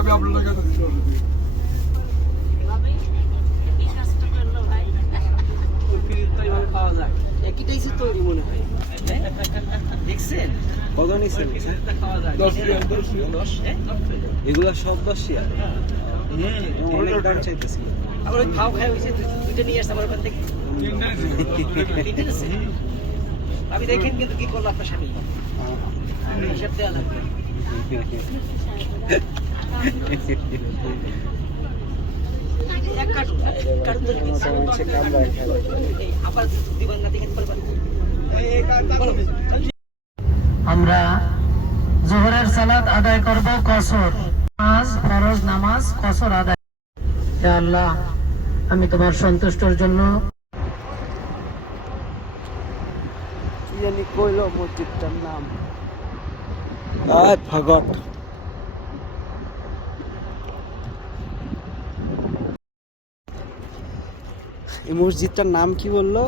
আমি আপনার কাছে খাওয়া যায় একটাই তৈরি মনে হয় দেখছেন কত নিছেন এগুলা সব 10 শেয়ার অনেক দাম চাইতেছি আবার ওই খাও খাই হইছে দুইটা নিয়ে আসছে আমার ওখান থেকে আমি দেখেন কিন্তু কি করলো আপনার স্বামী হিসাব দেওয়া লাগবে এক কার্টুন আবার দিবান না দেখেন পারবেন আমরা জোহরের সালাত আদায় করব কসর নামাজ ফরজ নামাজ কসর আদায় হে আল্লাহ আমি তোমার সন্তুষ্টর জন্য কি জানি কইলো মসজিদটার নাম I forgot. এই মসজিদটার নাম কি বললো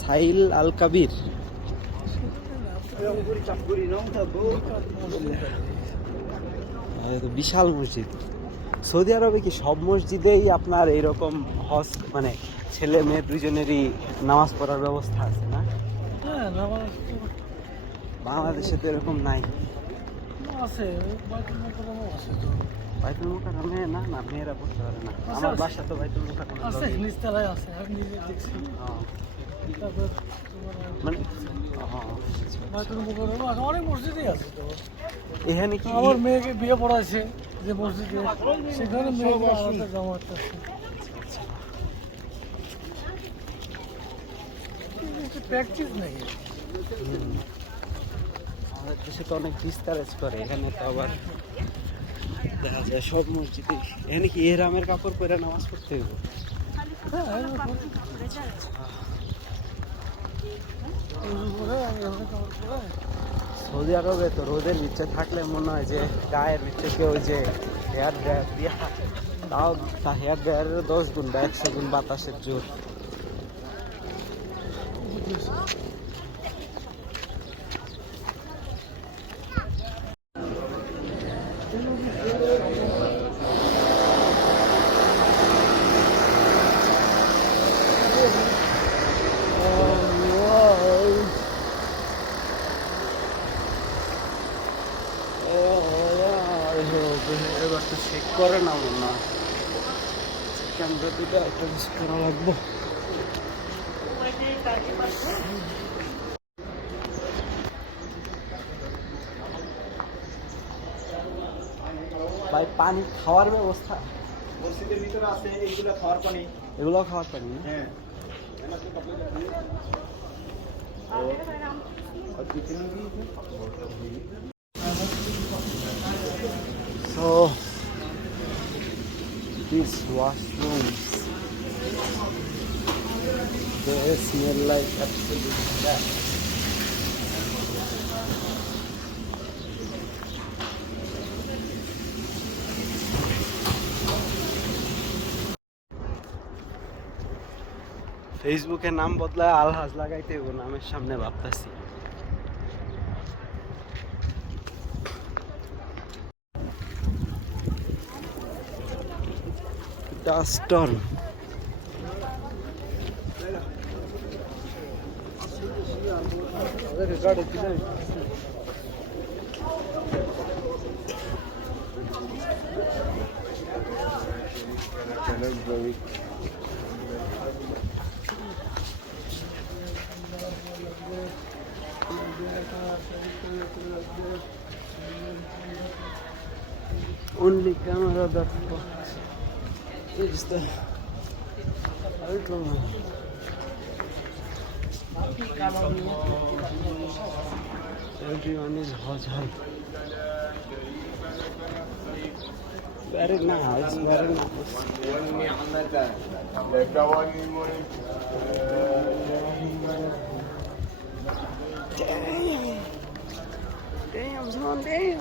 সাইল আল কাবির বিশাল মসজিদ সৌদি আরবে কি সব মসজিদেই আপনার এইরকম হজ মানে ছেলে মেয়ে দুজনেরই নামাজ পড়ার ব্যবস্থা আছে না বাংলাদেশে তো এরকম নাই বাইতুল মুকাররমে না না মেয়েরা পড়তে পারে না আমার বাসা তো বাইতুল মুকাররমে মানে অনেক মসজিদই আছে তো এখানে কি আমার মেয়েকে বিয়ে পড়াইছে যে মসজিদে সেখানে মেয়েকে আলাদা জামাত আছে প্র্যাকটিস নেই আমাদের দেশে তো অনেক ডিসকারেজ করে এখানে তো আবার দেখা যায় সব মসজিদে এখানে কি এহরামের কাপড় পরে নামাজ পড়তে হবে সৌদি আরবে তো রোদের নিচে থাকলে মনে হয় যে গায়ের নিচে কেউ যে হেয়ার ড্রায়ার দিয়া তাও হেয়ার ড্রায়ারের 10 গুণ বা 100 গুণ বাতাসের জোর এবার তো চেক করে না মনে না ক্যামেরা দুটো একটা কিছু করা লাগবো ভাই পানি খাওয়ার ব্যবস্থা মসজিদের ভিতরে আছে এইগুলো খাওয়ার পানি এগুলো খাওয়ার পানি হ্যাঁ So these washrooms they smell like absolute crap. ফেসবুকে নাম বদলায় আলহাজ লাগাইতে হবে নামের সামনে ভাবতাছি Dust storm. Only camera that works is the Ultraman. Everyone is hostile. Very nice, very nice. Damn, son, damn.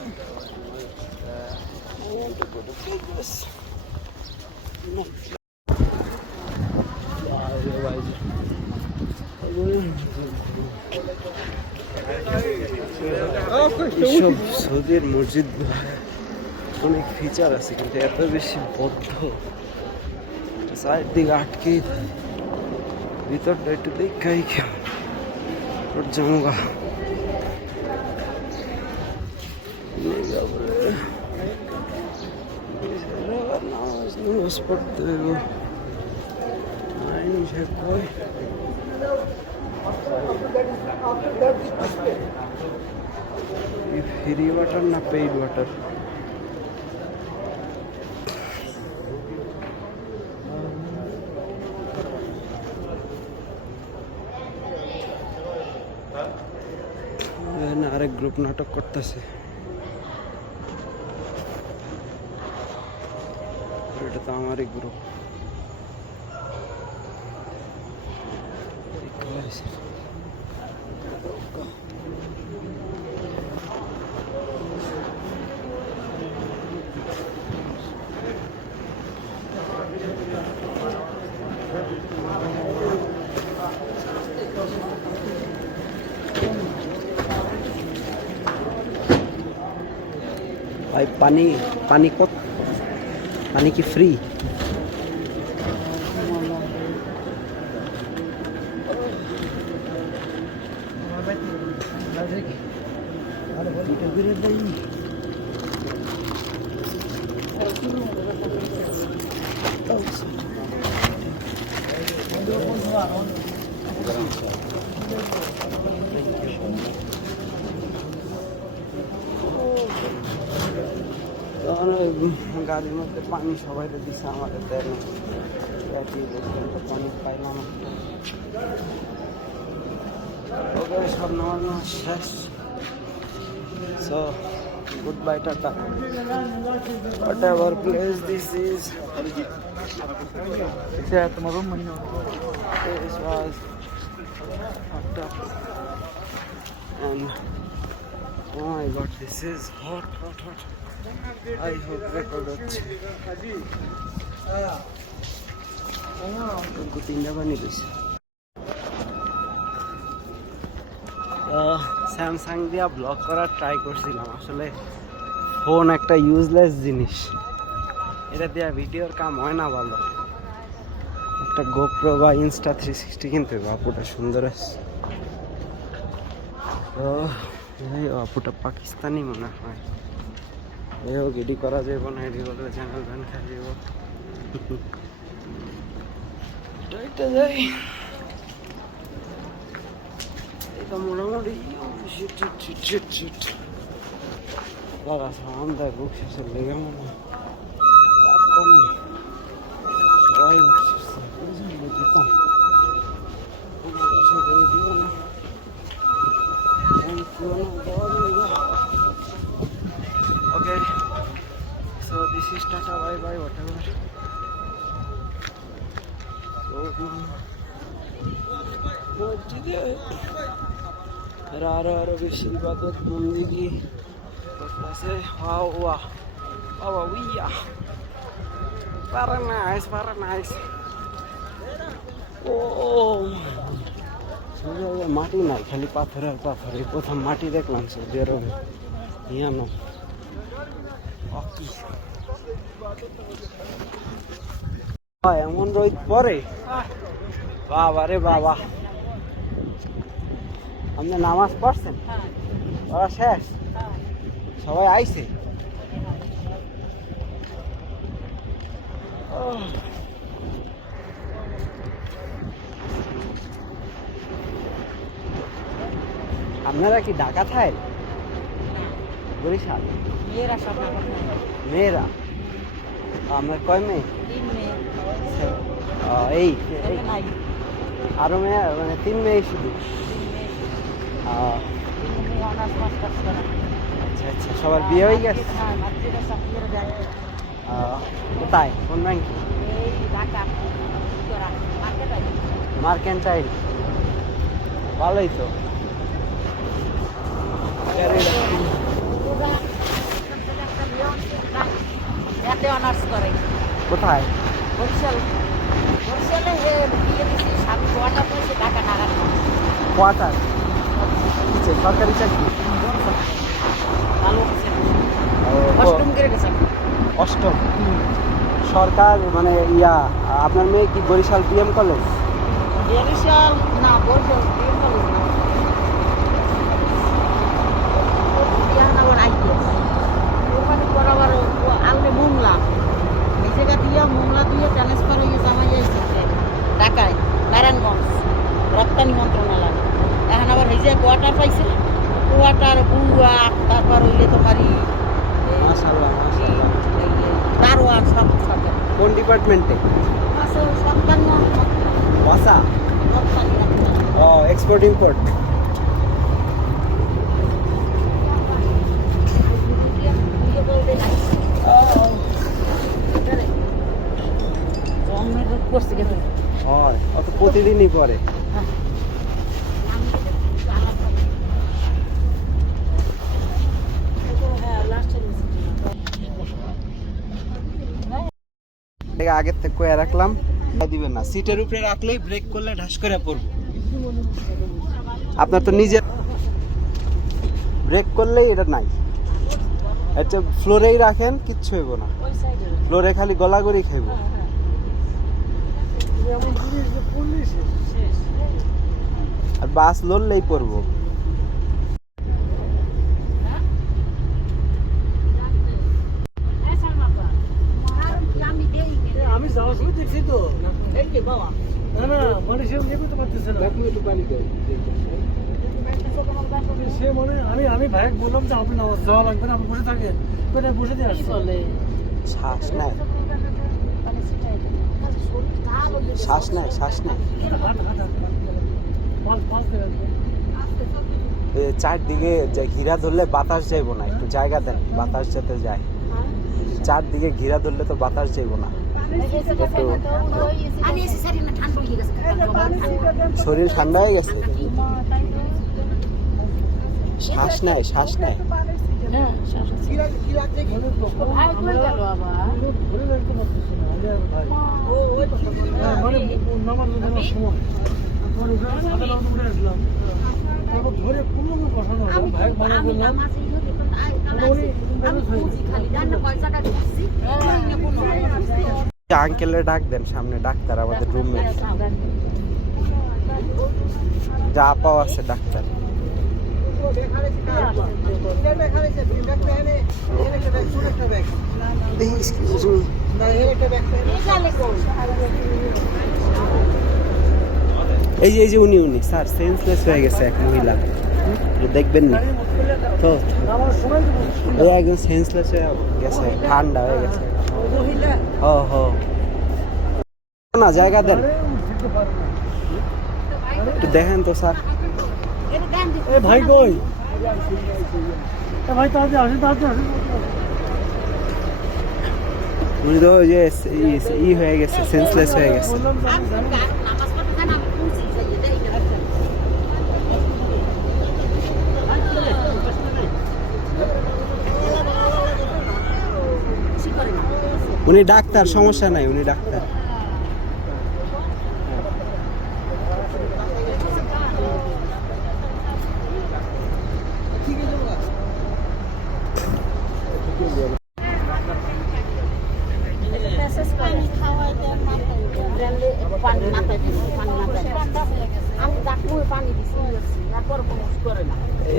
I want to go to Vegas. No. এইসব সৌদির মসজিদ অনেক ফিচার আছে কিন্তু এত বেশি বদ্ধ চারদিকে আটকেই থাকে ভিতরটা একটু দেখাই কেমন ওর জমগা নামাজ পড়তে হইব ফ্রি ওয়াটার না পেইড ওয়াটার আরেক গ্রুপ নাটক করতেছে এটা তো আমারই গ্রুপ भाई पानी कब पानी की फ्री গাড়ির মধ্যে পানি সবাই দিচ্ছে আমাদের দেয় পানি পাইলাম ওকে সব নামানো শেষ so good bye tata whatever place this is this was fucked up and oh my god this is hot I hope record হচ্ছে তিনটা বানিয়ে দিয়েছে স্যামসাং দিয়া ব্লগ করার ট্রাই করছিলাম আসলে ফোন একটা ইউজলেস জিনিস এটা দিয়া ভিডিওর কাম হয় না ভালো একটা গোপ্রো বা ইনস্টা 360 কিনতে হবে আপুটা সুন্দর আছে তো আপুটা পাকিস্তানি মনে হয় এই হোক এডি করা যাব না এডি করলে চ্যানেল ব্যান খাই যাব এটা যাই এটা মোটামুটি শিট দাদা সামান দেয় বুক শেষে লেগে মনে সবাই যেতাম দিব না Okay, so this is Tata bye bye whatever. Rara বেশি ইবাদত বন্দেগি করতেছে ওয়া উইয়া very nice ও মাটি নাই খালি পাথর আর পাথর এই প্রথম মাটি দেখলাম সৌদি আরবে ইয়ানো এমন রোদ পরে বাবা রে বাবা আপনি নামাজ পড়ছেন বাবা শেষ সবাই আইছে আপনারা কি ঢাকা থাই? বরিশাল? মেয়েরা সব নাটক মেয়েরা? আপনার কয় মেয়ে? 3 মেয়ে এই ছেলে নাই আরো মেয়ে মানে 3 মেয়ে শুধু? 3 মেয়ে আহ, 3 মেয়ে অনার্স মাস্টার্স করা আচ্ছা আচ্ছা, সবার বিয়ে হয়ে গেছে? হ্যাঁ মাতৃকা চাকরির ব্যাংক কোথায়, কোন ব্যাংকে? এই ঢাকা করা মার্কেট আছে মার্কেন্টাইল, ভালোই তো। এতে অনার্স করে কোথায়? বরিশালে বিয়ে দিছি স্বামী গোয়াটা পেয়েছে ঢাকা নাগাদ কোয়ার্টার সরকারি চাকরি? ভালো হচ্ছে ও, অষ্টম গ্রেডে চাকরি অষ্টম। সরকার মানে আপনার মেয়ে কি বরিশাল বিএম কলেজ? বরিশাল না বরিশাল বিয়ে কলেজ না বিয়ানগর আইডিয়াস ওখানে বরাবর আলনে মোংলা এই জায়গা দিয়ে মোংলা দিয়ে ট্রান্সফার হয়ে জামাই যাইছে ঢাকায় নারায়ণগঞ্জ রপ্তানি মন্ত্রণালয় এখন আবার এই যে কোয়ার্টার পাইছে কোয়ার্টার বুয়া তারপর হইলে তোমারই মাশাআল্লাহ মাশাআল্লাহ। দারোয়ান সব সরকার কোন ডিপার্টমেন্টে? আছে সরকার না বাসা? রপ্তানি ও, এক্সপোর্ট ইম্পোর্ট। করছে গেছে হয়, অত প্রতিদিনই পরে। আগের থেকে কয়ে রাখলাম, দিবেন না, সিটের উপরে রাখলেই ব্রেক করলে ঢাস করে পড়বো। আপনার তো নিজের ব্রেক করলেই এটা নাই, আচ্ছা ফ্লোরেই রাখেন, কিচ্ছু হইব না, ফ্লোরে খালি গলাগড়ি খাইব। আর বাস লড়লেই পড়বো। আমি যাওয়ার সময় দেখছি তো না না মানে সে ইয়ে করতে পারতেছে না সে মানে আমি ভাইকে বললাম যে আপনি নামাজ যাওয়া লাগবে না, আপনি বসে থাকেন, বসে দিয়ে আসছি শ্বাস নাই, শ্বাস নাই, শ্বাস নাই। চারদিকে যে ঘিরা ধরলে বাতাস যাইব না, একটু জায়গা দেন, বাতাস যাতে যায়। চারদিকে ঘিরা ধরলে তো বাতাস যাইব না। শরীর ঠান্ডা হয়ে গেছে, শ্বাস নাই, শ্বাস নাই। ধরে পুরো বসানো ভাই মানে বললাম আঙ্কেলের ডাক দেন, সামনে ডাক্তার আমাদের রুমে যা পাওয়া আছে ডাক্তার। এই যে উনি স্যার সেন্সলেস হয়ে গেছে এক মহিলা, দেখবেন না তো, ওই একদম সেন্সলেস হয়ে গেছে, ঠান্ডা হয়ে গেছে। ও হো না, জায়গা দেন, একটু দেখেন তো স্যার। ভাই কই ভাই তাড়াতাড়ি আসেন, তাড়াতাড়ি আসেন। উনি তো ওই যে ই হয়ে গেছে, সেন্সলেস হয়ে গেছে। উনি ডাক্তার, সমস্যা নাই, উনি ডাক্তার।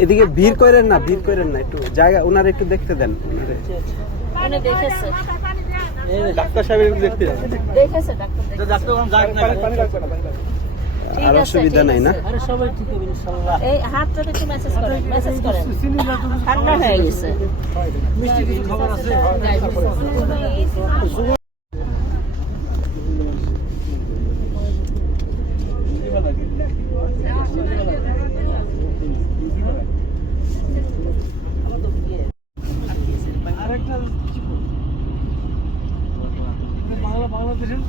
এদিকে ভিড় করেন না, ভিড় করেন না, একটু জায়গা ওনার একটু দেখতে দেন। দেখেছে ডাক্তার সাহেবের দেখতে যাবো। দেখেছে ডাক্তার দেখেছে। ডাক্তার যাক না ঠিক আর আছে, অসুবিধা ঠিক নাই না? আছে। আরে সবাই ঠিক হবে ইনশাআল্লাহ। এই হাতটা একটু মেসেজ করেন, ঠান্ডা হয়ে গেছে। মিষ্টি কিছু খবর আছে? আরেকটা বাংলাদেশের